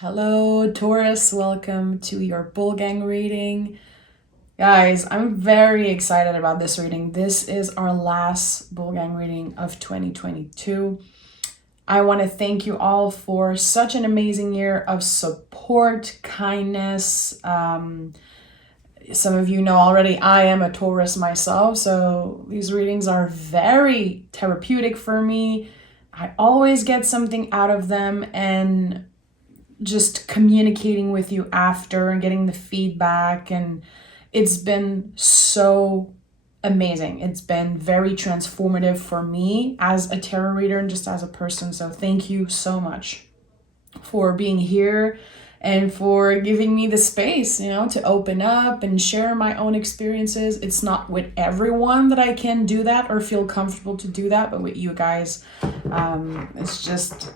Hello, Taurus. Welcome to your Bull Gang reading. Guys, I'm very excited about this reading. This is our last Bull Gang reading of 2022. I want to thank you all for such an amazing year of support, kindness. Some of you know already I am a Taurus myself, so these readings are very therapeutic for me. I always get something out of them, and just communicating with you after and getting the feedback, and it's been so amazing. It's been very transformative for me as a tarot reader and just as a person. So thank you so much for being here and for giving me the space, to open up and share my own experiences. It's not with everyone that I can do that or feel comfortable to do that, but with you guys,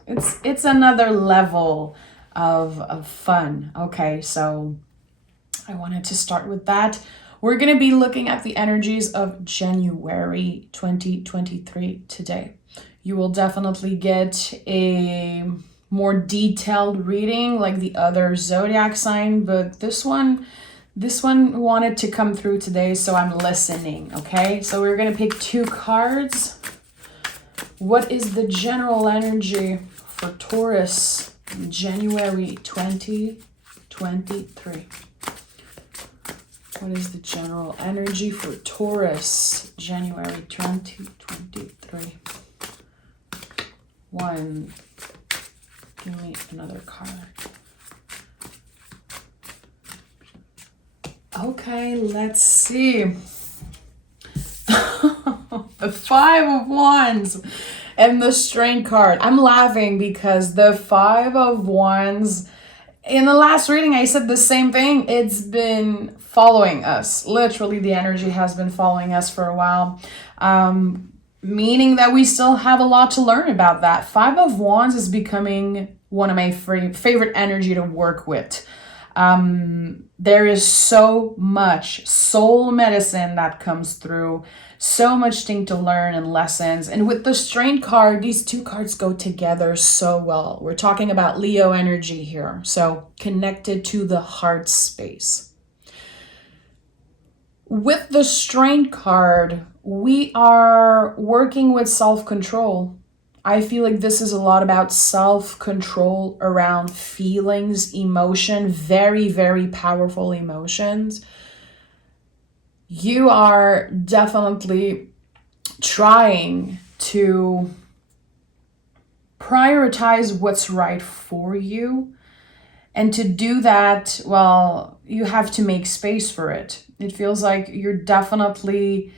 it's another level of fun. Okay, so I wanted to start with that. We're going to be looking at the energies of January 2023 today. You will definitely get a more detailed reading like the other zodiac sign, but this one wanted to come through today, so I'm listening. Okay, so we're going to pick two cards. What is the general energy for Taurus January 2023? What is the general energy for Taurus January 2023? One. Give me another card. Okay, let's see. The Five of Wands and the Strength card. I'm laughing because the Five of Wands, in the last reading, I said the same thing. It's been following us. Literally, the energy has been following us for a while. Meaning that we still have a lot to learn about that. Five of Wands is becoming one of my favorite energy to work with. There is so much soul medicine that comes through, so much thing to learn and lessons. And with the Strength card, these two cards go together so well. We're talking about Leo energy here, so connected to the heart space. With the Strength card, we are working with self-control. I feel like this is a lot about self-control around feelings, emotion, very, very powerful emotions. You are definitely trying to prioritize what's right for you. And to do that, well, you have to make space for it. It feels like you're definitely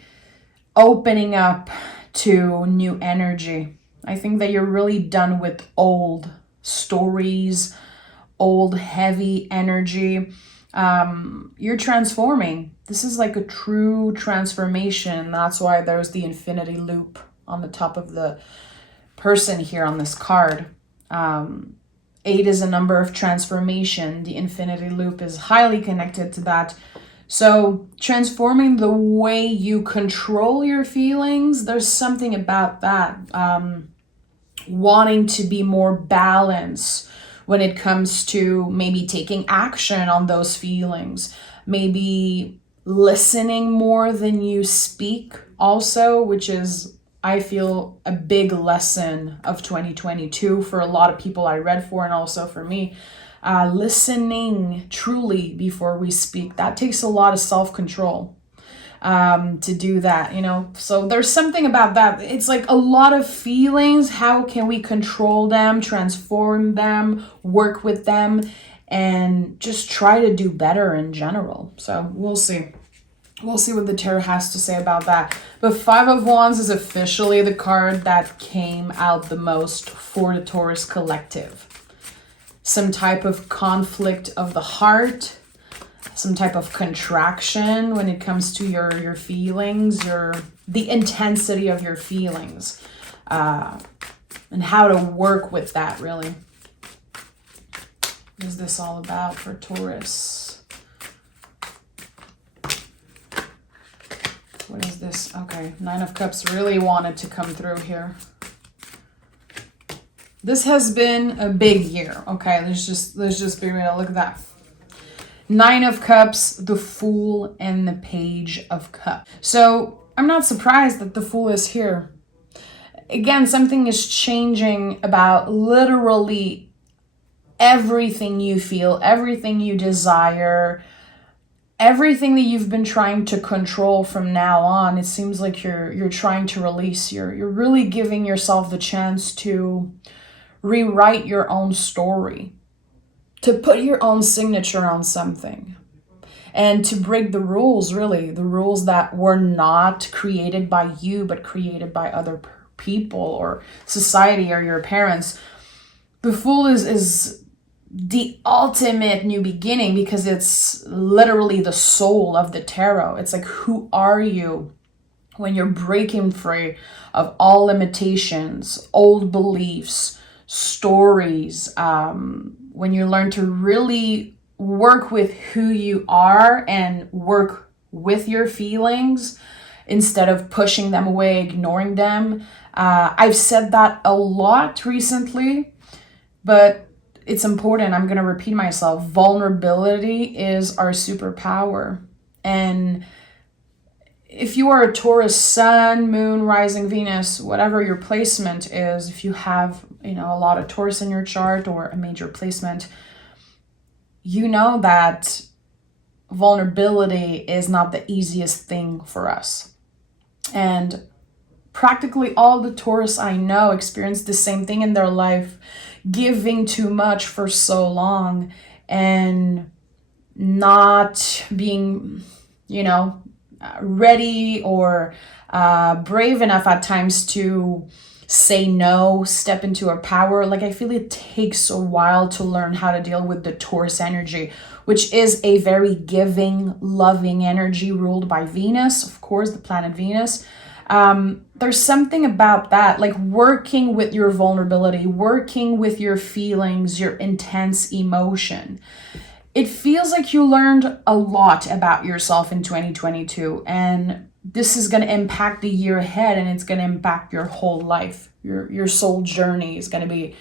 opening up to new energy. I think that you're really done with old stories, old heavy energy. You're transforming. This is like a true transformation. That's why there's the infinity loop on the top of the person here on this card. 8 is a number of transformation. The infinity loop is highly connected to that. So transforming the way you control your feelings, there's something about that. Wanting to be more balanced when it comes to maybe taking action on those feelings, maybe listening more than you speak also, which is, I feel, a big lesson of 2022 for a lot of people I read for, and also for me. Listening truly before we speak, that takes a lot of self-control to do that, so there's something about that. It's like a lot of feelings. How can we control them, transform them, work with them, and just try to do better in general? So we'll see what the tarot has to say about that. But Five of Wands is officially the card that came out the most for the Taurus collective. Some type of conflict of the heart, some type of contraction when it comes to your feelings, the intensity of your feelings, and how to work with that, really. What is this all about for Taurus? What is this? Okay, Nine of Cups really wanted to come through here. This has been a big year. Okay, let's just be real. Look at that. Nine of Cups, the Fool, and the Page of Cups. So I'm not surprised that the Fool is here. Again, something is changing about literally everything you feel, everything you desire, everything that you've been trying to control from now on. It seems like you're trying to release. You're really giving yourself the chance to rewrite your own story, to put your own signature on something, and to break the rules, really, the rules that were not created by you, but created by other people or society or your parents. The Fool is the ultimate new beginning because it's literally the soul of the tarot. It's like, who are you when you're breaking free of all limitations, old beliefs, stories, when you learn to really work with who you are and work with your feelings instead of pushing them away, ignoring them. I've said that a lot recently, but it's important. I'm going to repeat myself. Vulnerability is our superpower. And if you are a Taurus sun, moon, rising Venus, whatever your placement is, if you have, a lot of Taurus in your chart or a major placement, you know that vulnerability is not the easiest thing for us. And practically all the Taurus I know experience the same thing in their life, giving too much for so long and not being, ready or brave enough at times to say no, step into our power. Like, I feel it takes a while to learn how to deal with the Taurus energy, which is a very giving, loving energy ruled by Venus, of course, the planet Venus. There's something about that, like working with your vulnerability, working with your feelings, your intense emotion. It feels like you learned a lot about yourself in 2022, and this is going to impact the year ahead, and it's going to impact your whole life. Your soul journey is going to be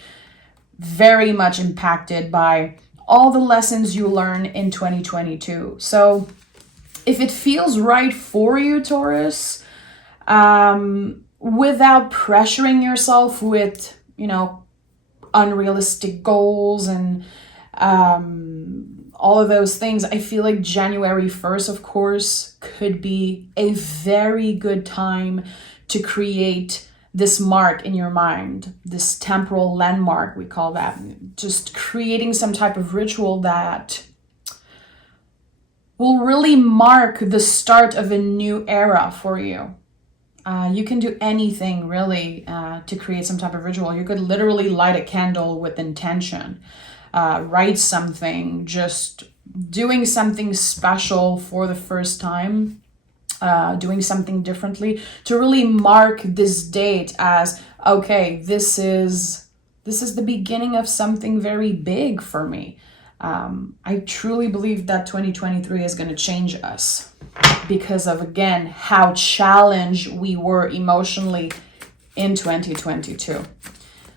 very much impacted by all the lessons you learn in 2022. So if it feels right for you, Taurus, without pressuring yourself with, unrealistic goals and all of those things, I feel like January 1st, of course, could be a very good time to create this mark in your mind, this temporal landmark, we call that. Just creating some type of ritual that will really mark the start of a new era for you. You can do anything really to create some type of ritual. You could literally light a candle with intention, write something, just doing something special for the first time, doing something differently to really mark this date as, okay, this is the beginning of something very big for me. I truly believe that 2023 is going to change us because of, again, how challenged we were emotionally in 2022.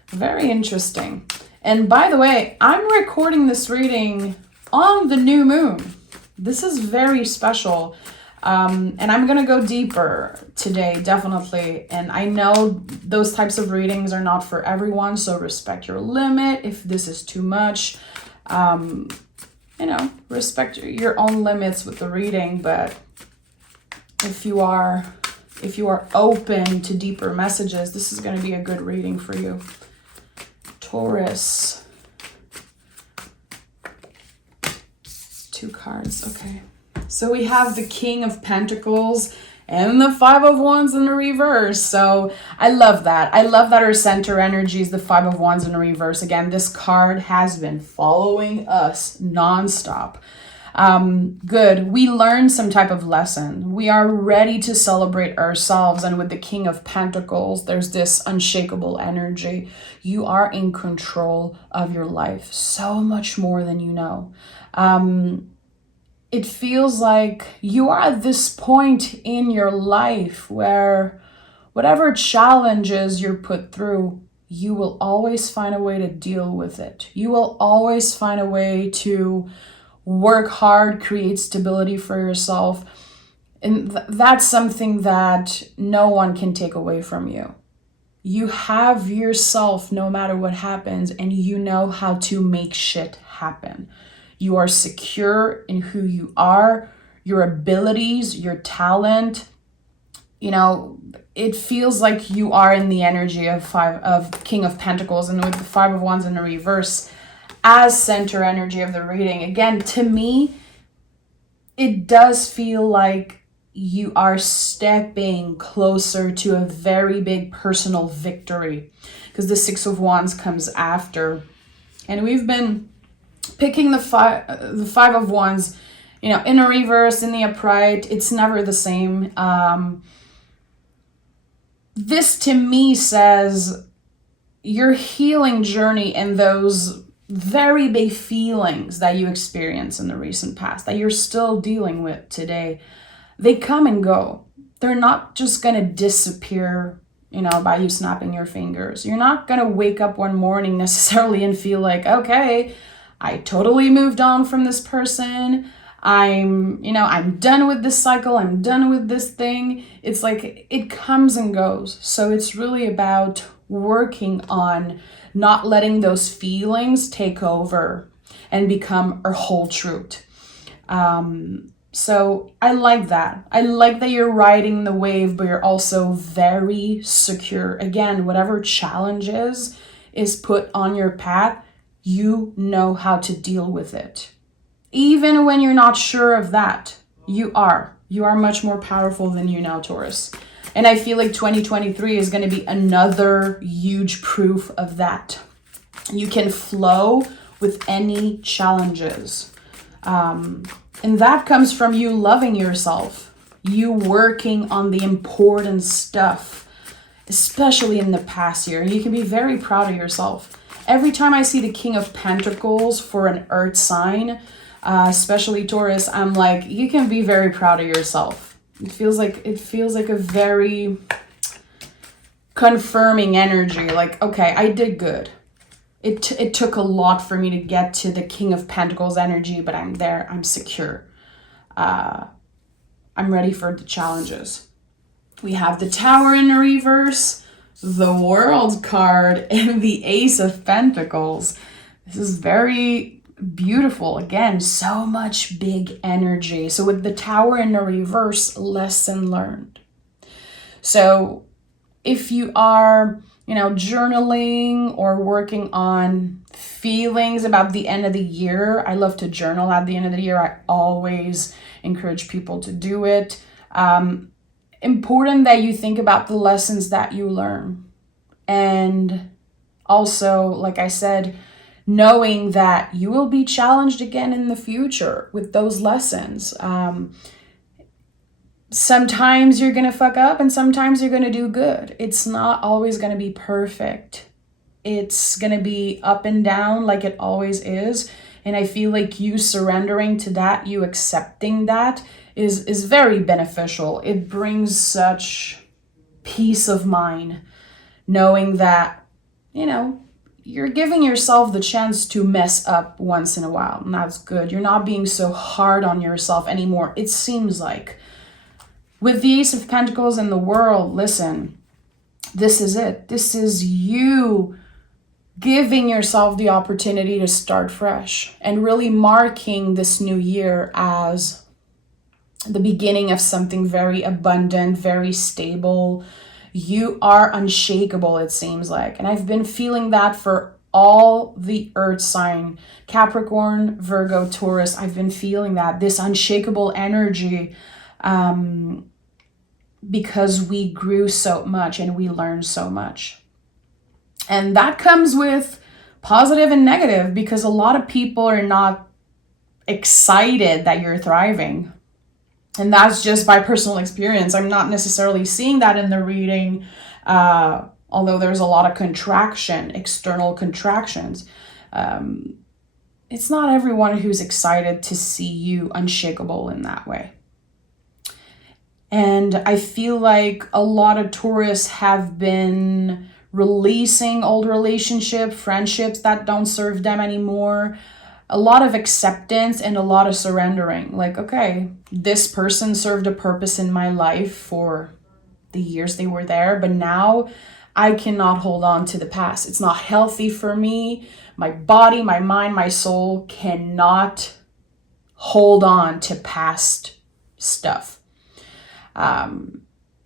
Very interesting. And by the way, I'm recording this reading on the new moon. This is very special. And I'm going to go deeper today, definitely. And I know those types of readings are not for everyone, so respect your limit if this is too much. Respect your own limits with the reading, but if you are open to deeper messages, this is going to be a good reading for you. Taurus. 2 cards. Okay. So we have the King of Pentacles and the 5 of Wands in the reverse. So I love that. I love that our center energy is the 5 of Wands in the reverse. Again, this card has been following us nonstop. Good. We learned some type of lesson. We are ready to celebrate ourselves. And with the King of Pentacles, there's this unshakable energy. You are in control of your life so much more than you know. It feels like you are at this point in your life where whatever challenges you're put through, you will always find a way to deal with it. You will always find a way to work hard, create stability for yourself. And that's something that no one can take away from you. You have yourself no matter what happens, and you know how to make shit happen. You are secure in who you are, your abilities, your talent. You know, it feels like you are in the energy of King of Pentacles, and with the Five of Wands in the reverse as center energy of the reading. Again, to me, it does feel like you are stepping closer to a very big personal victory, because the Six of Wands comes after. And we've been picking the Five of Wands, you know, in a reverse, in the upright. It's never the same. This to me says your healing journey and those very big feelings that you experienced in the recent past, that you're still dealing with today, they come and go. They're not just going to disappear, you know, by you snapping your fingers. You're not going to wake up one morning necessarily and feel like, okay, I totally moved on from this person. I'm done with this cycle. I'm done with this thing. It's like it comes and goes. So it's really about working on not letting those feelings take over and become our whole truth. So I like that. I like that you're riding the wave, but you're also very secure. Again, whatever challenges is put on your path, you know how to deal with it. Even when you're not sure of that, you are much more powerful than you know, Taurus. And I feel like 2023 is going to be another huge proof of that. You can flow with any challenges. And that comes from you loving yourself, you working on the important stuff, especially in the past year. And you can be very proud of yourself. Every time I see the King of Pentacles for an earth sign, especially Taurus, I'm like, you can be very proud of yourself. It feels like a very confirming energy. Like, okay, I did good. It took a lot for me to get to the King of Pentacles energy, but I'm there. I'm secure. I'm ready for the challenges. We have the Tower in the reverse, the World card, and the Ace of Pentacles. This is very beautiful. Again, so much big energy. So with the Tower in the reverse, lesson learned. So if you are, you know, journaling or working on feelings about the end of the year, I love to journal at the end of the year. I always encourage people to do it. Important that you think about the lessons that you learn. And also, like I said, knowing that you will be challenged again in the future with those lessons. Sometimes you're going to fuck up and sometimes you're going to do good. It's not always going to be perfect. It's going to be up and down like it always is. And I feel like you surrendering to that, you accepting that is very beneficial. It brings such peace of mind, knowing that, you know, you're giving yourself the chance to mess up once in a while. And that's good. You're not being so hard on yourself anymore. It seems like with the Ace of Pentacles in the World, listen, this is it. This is you giving yourself the opportunity to start fresh and really marking this new year as the beginning of something very abundant, very stable. You are unshakable, it seems like. And I've been feeling that for all the earth sign, Capricorn, Virgo, Taurus. I've been feeling that, this unshakable energy, because we grew so much and we learned so much. And that comes with positive and negative, because a lot of people are not excited that you're thriving. And that's just by personal experience. I'm not necessarily seeing that in the reading, although there's a lot of contraction, external contractions. It's not everyone who's excited to see you unshakable in that way. And I feel like a lot of Taurus have been releasing old relationship, friendships that don't serve them anymore. A lot of acceptance and a lot of surrendering. Like, okay, this person served a purpose in my life for the years they were there, but now I cannot hold on to the past. It's not healthy for me. My body, my mind, my soul cannot hold on to past stuff.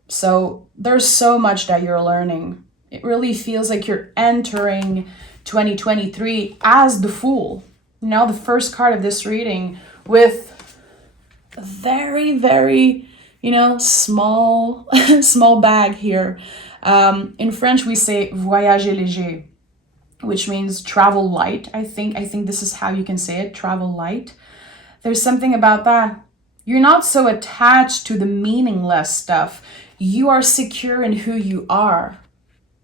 So there's so much that you're learning. It really feels like you're entering 2023 as the Fool. You know, the first card of this reading with a very, very, small, small bag here. In French, we say voyager léger, which means travel light. I think this is how you can say it, travel light. There's something about that. You're not so attached to the meaningless stuff. You are secure in who you are.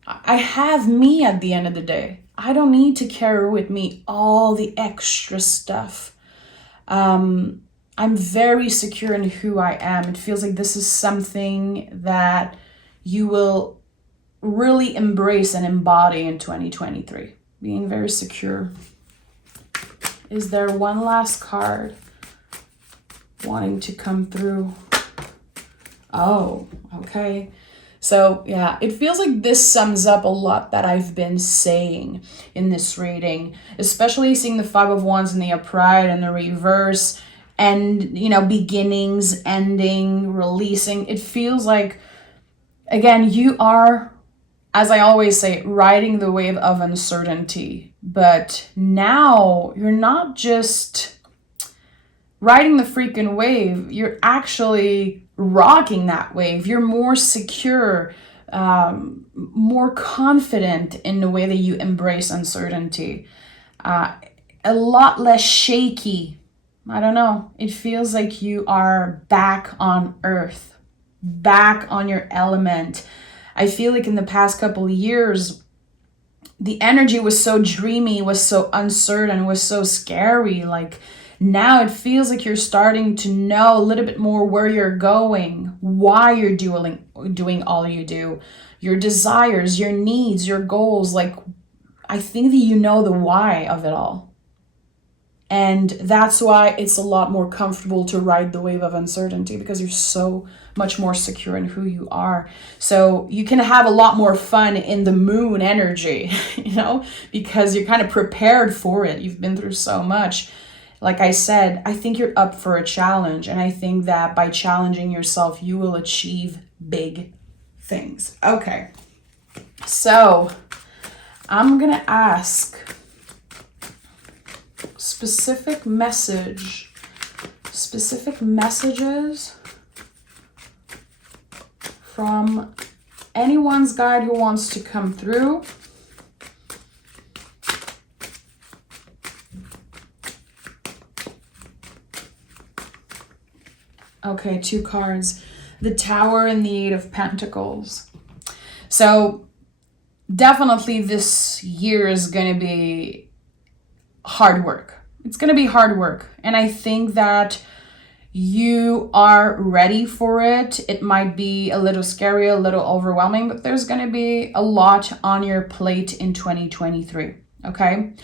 I have me at the end of the day. I don't need to carry with me all the extra stuff. I'm very secure in who I am. It feels like this is something that you will really embrace and embody in 2023. Being very secure. Is there one last card wanting to come through? Oh, okay. So yeah, it feels like this sums up a lot that I've been saying in this reading, especially seeing the Five of Wands in the upright and the reverse, and beginnings, ending, releasing. It feels like, again, you are, as I always say, riding the wave of uncertainty. But now you're not just riding the freaking wave, you're actually rocking that wave. You're more secure, more confident in the way that you embrace uncertainty. A lot less shaky. I don't know. It feels like you are back on earth, back on your element. I feel like in the past couple of years, the energy was so dreamy, was so uncertain, was so scary. Like, now it feels like you're starting to know a little bit more where you're going, why you're doing all you do, your desires, your needs, your goals. Like, I think that you know the why of it all. And that's why it's a lot more comfortable to ride the wave of uncertainty, because you're so much more secure in who you are. So you can have a lot more fun in the moon energy, because you're kind of prepared for it. You've been through so much. Like I said, I think you're up for a challenge. And I think that by challenging yourself, you will achieve big things. Okay. So I'm going to ask specific messages from anyone's guide who wants to come through. Okay, 2 cards. The Tower and the Eight of Pentacles. So definitely this year is going to be hard work. It's going to be hard work. And I think that you are ready for it. It might be a little scary, a little overwhelming, but there's going to be a lot on your plate in 2023. Okay.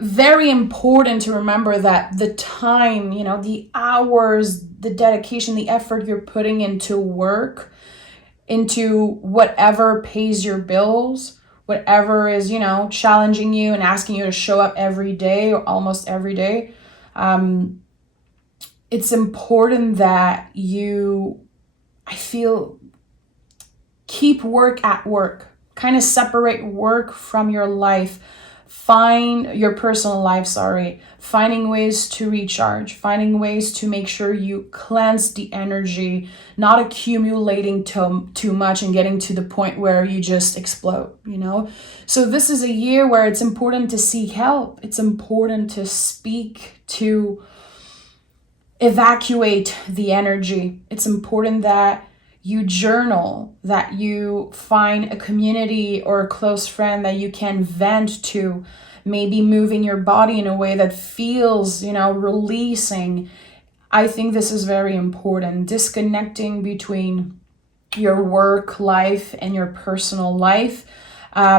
Very important to remember that the time, the hours, the dedication, the effort you're putting into work, into whatever pays your bills, whatever is, challenging you and asking you to show up every day or almost every day. It's important that I feel, keep work at work, kind of separate work from your life. Find your personal life, finding ways to recharge, finding ways to make sure you cleanse the energy, not accumulating too much and getting to the point where you just explode, So this is a year where it's important to seek help. It's important to speak, to evacuate the energy. It's important that you journal, that you find a community or a close friend that you can vent to, maybe moving your body in a way that feels, releasing. I think this is very important. Disconnecting between your work life and your personal life,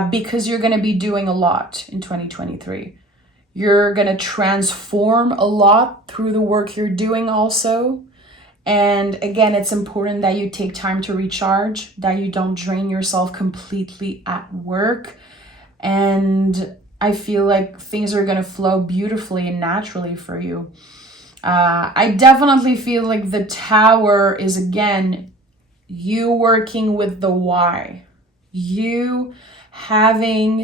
because you're going to be doing a lot in 2023. You're going to transform a lot through the work you're doing also. And again, it's important that you take time to recharge, that you don't drain yourself completely at work. And I feel like things are going to flow beautifully and naturally for you. I definitely feel like the Tower is, again, you working with the why. You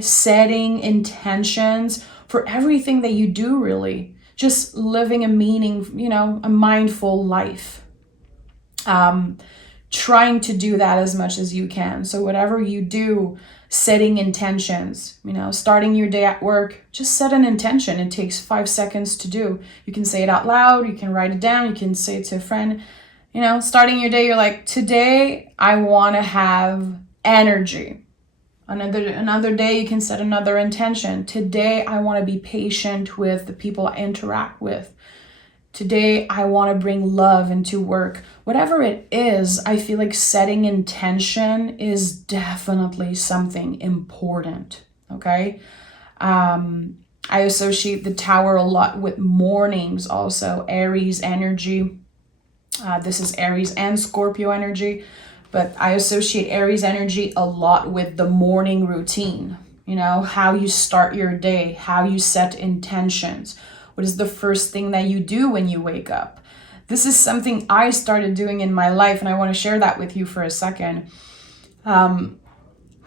setting intentions for everything that you do, really. Just living a a mindful life. Trying to do that as much as you can. So whatever you do, setting intentions, starting your day at work, just set an intention. It takes 5 seconds to do. You can say it out loud, you can write it down, you can say it to a friend. Starting your day, you're like, today I want to have energy. Another day, you can set another intention. Today, I want to be patient with the people I interact with. Today, I want to bring love into work. Whatever it is, I feel like setting intention is definitely something important, okay? I associate the Tower a lot with mornings also, Aries energy. This is Aries and Scorpio energy. But I associate Aries energy a lot with the morning routine, how you start your day, how you set intentions. What is the first thing that you do when you wake up? This is something I started doing in my life, and I want to share that with you for a second. I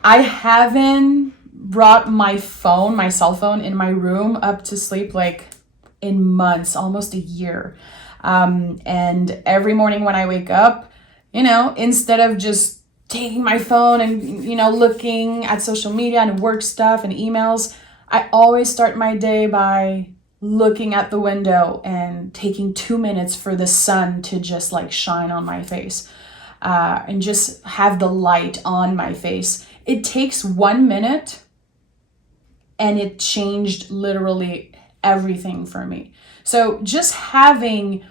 haven't brought my cell phone in my room up to sleep like in months, almost a year. And every morning when I wake up, instead of just taking my phone and, looking at social media and work stuff and emails, I always start my day by looking at the window and taking 2 minutes for the sun to just like shine on my face, and just have the light on my face. It takes 1 minute and it changed literally everything for me. So just having,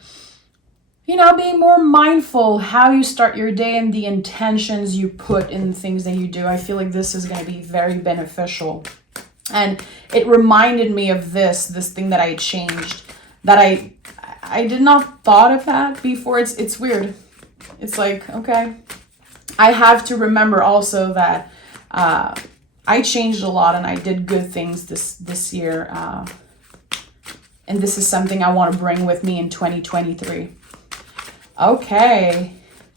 being more mindful how you start your day and the intentions you put in things that you do. I feel like this is going to be very beneficial. And it reminded me of this thing that I changed, that I did not thought of that before. It's weird. It's like, okay, I have to remember also that I changed a lot and I did good things this year. And this is something I want to bring with me in 2023. Okay,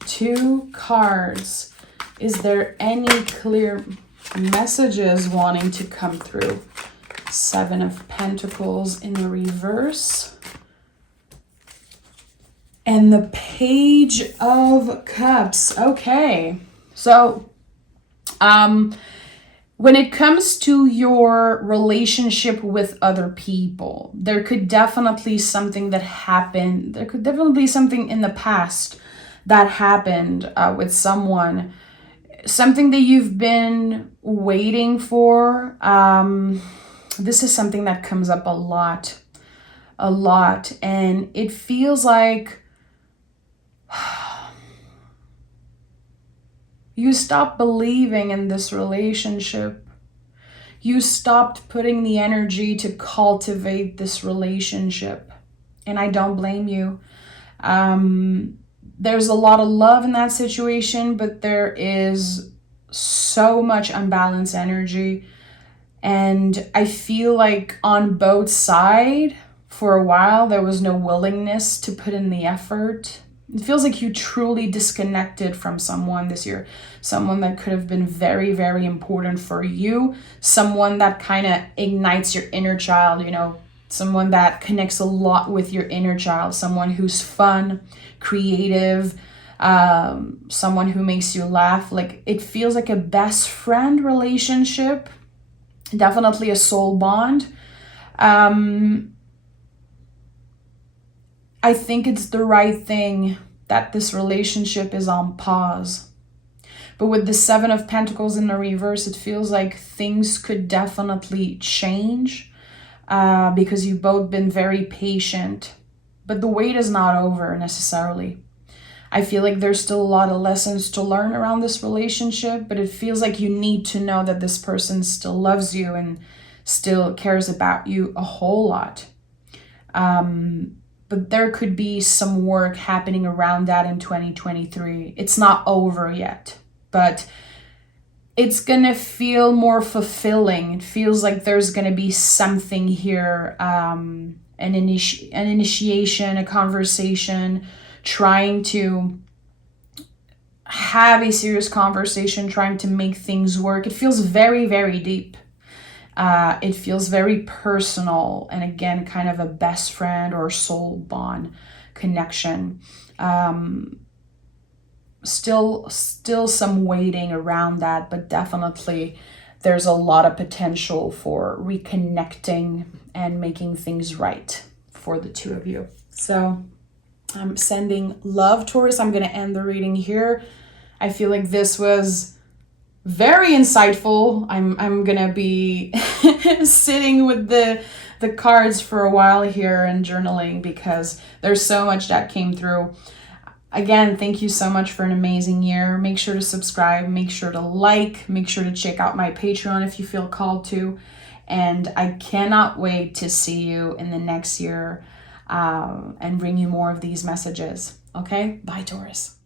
2 cards. Is there any clear messages wanting to come through? 7 of Pentacles in the reverse. And the Page of Cups. Okay, so when it comes to your relationship with other people, there could definitely something that happened. There could definitely be something in the past that happened with someone. Something that you've been waiting for. This is something that comes up a lot. And it feels like you stopped believing in this relationship. You stopped putting the energy to cultivate this relationship. And I don't blame you. There's a lot of love in that situation, but there is so much unbalanced energy. And I feel like on both sides, for a while, there was no willingness to put in the effort. It feels like you truly disconnected from someone this year. Someone that could have been very, very important for you. Someone that kind of ignites your inner child, someone that connects a lot with your inner child. Someone who's fun, creative, someone who makes you laugh. Like, it feels like a best friend relationship. Definitely a soul bond. I think it's the right thing that this relationship is on pause. But with the 7 of Pentacles in the reverse, it feels like things could definitely change because you've both been very patient. But the wait is not over necessarily. I feel like there's still a lot of lessons to learn around this relationship, but it feels like you need to know that this person still loves you and still cares about you a whole lot. But there could be some work happening around that in 2023. It's not over yet, but it's gonna feel more fulfilling. It feels like there's gonna be something here, an initiation, a conversation, trying to have a serious conversation, trying to make things work. It feels very, very deep. It feels very personal, and again, kind of a best friend or soul bond connection. Still some waiting around that, but definitely there's a lot of potential for reconnecting and making things right for the two of you. So I'm sending love, Taurus. I'm going to end the reading here. I feel like this was very insightful. I'm going to be sitting with the cards for a while here and journaling because there's so much that came through. Again, thank you so much for an amazing year. Make sure to subscribe, make sure to like, make sure to check out my Patreon if you feel called to. And I cannot wait to see you in the next year and bring you more of these messages. Okay? Bye, Taurus.